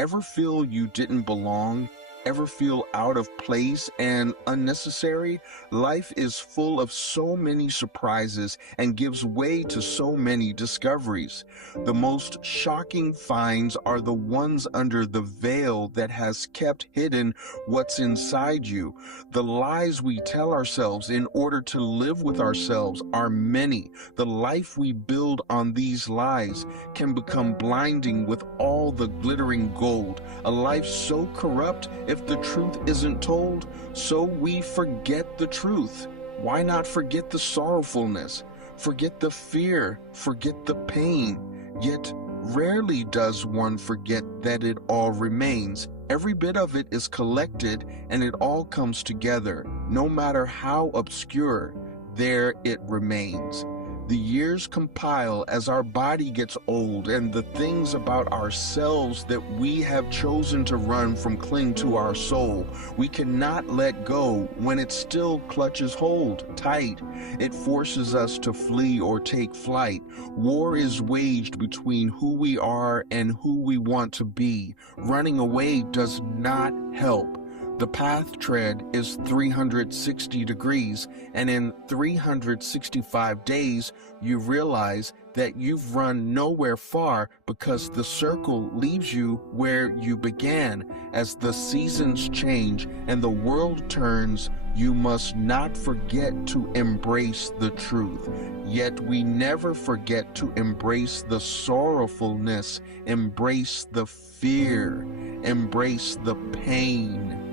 Ever feel you didn't belong? Ever feel out of place and unnecessary? Life is full of so many surprises and gives way to so many discoveries. The most shocking finds are the ones under the veil that has kept hidden what's inside you. The lies we tell ourselves in order to live with ourselves are many. The life we build on these lies can become blinding with all the glittering gold. A life so corrupt, if the truth isn't told, so we forget the truth. Why not forget the sorrowfulness? Forget the fear, forget the pain. Yet rarely does one forget that it all remains. Every bit of it is collected and it all comes together. No matter how obscure, there it remains. The years compile as our body gets old, and the things about ourselves that we have chosen to run from cling to our soul. We cannot let go when it still clutches hold tight. It forces us to flee or take flight. War is waged between who we are and who we want to be. Running away does not help. The path tread is 360 degrees, and in 365 days, you realize that you've run nowhere far because the circle leaves you where you began. As the seasons change and the world turns, you must not forget to embrace the truth. Yet we never forget to embrace the sorrowfulness, embrace the fear, embrace the pain.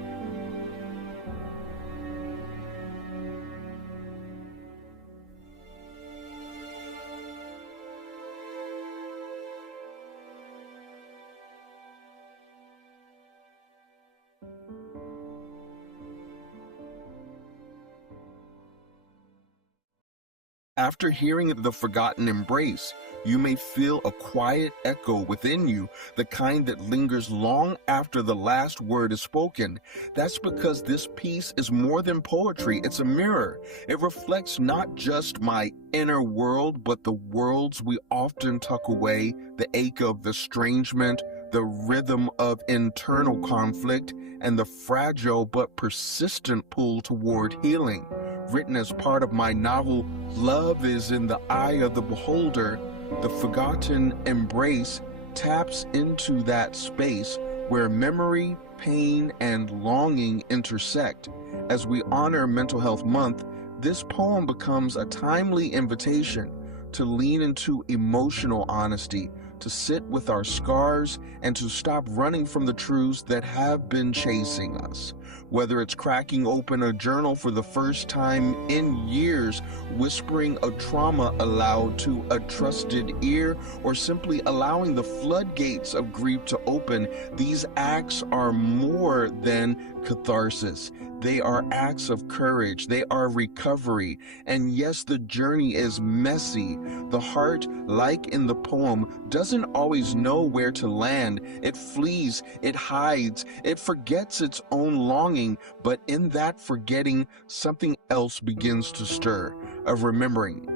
After hearing The Forgotten Embrace, you may feel a quiet echo within you, the kind that lingers long after the last word is spoken. That's because this piece is more than poetry, it's a mirror. It reflects not just my inner world, but the worlds we often tuck away, the ache of estrangement, the rhythm of internal conflict, and the fragile but persistent pull toward healing. Written as part of my novel, Love is in the Eye of the Beholder, The Forgotten Embrace taps into that space where memory, pain, and longing intersect. As we honor Mental Health Month, this poem becomes a timely invitation to lean into emotional honesty, to sit with our scars, and to stop running from the truths that have been chasing us. Whether it's cracking open a journal for the first time in years, whispering a trauma aloud to a trusted ear, or simply allowing the floodgates of grief to open, these acts are more than catharsis. They are acts of courage. They are recovery. And yes, the journey is messy. The heart, like in the poem, doesn't always know where to land. It flees, it hides, it forgets its own longing, but in that forgetting, something else begins to stir, a remembering,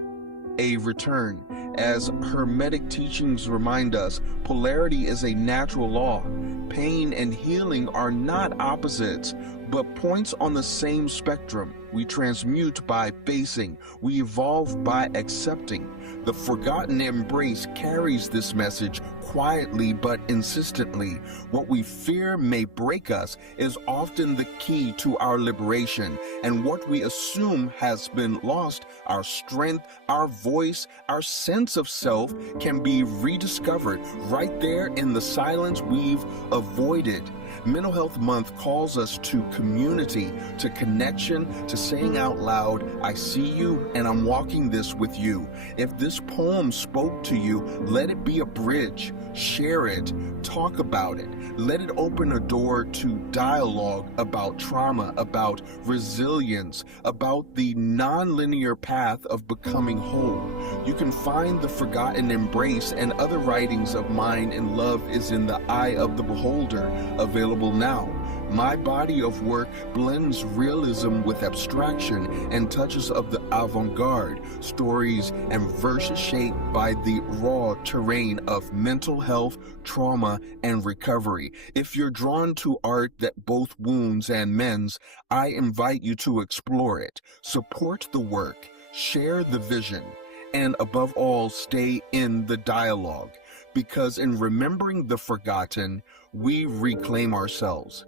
a return. As Hermetic teachings remind us, polarity is a natural law. Pain and healing are not opposites, but points on the same spectrum. We transmute by facing, we evolve by accepting. The Forgotten Embrace carries this message quietly but insistently. What we fear may break us is often the key to our liberation, and what we assume has been lost, our strength, our voice, our sense of self, can be rediscovered right there in the silence we've avoided. Mental Health Month calls us to community, to connection, to saying out loud, I see you and I'm walking this with you. If this poem spoke to you, let it be a bridge. Share it. Talk about it. Let it open a door to dialogue about trauma, about resilience, about the non-linear path of becoming whole. You can find The Forgotten Embrace and other writings of mine in Love is in the Eye of the Beholder available now. My body of work blends realism with abstraction and touches of the avant-garde, stories and verses shaped by the raw terrain of mental health, trauma, and recovery. If you're drawn to art that both wounds and mends, I invite you to explore it. Support the work, share the vision, and above all, stay in the dialogue. Because in remembering the forgotten, we reclaim ourselves.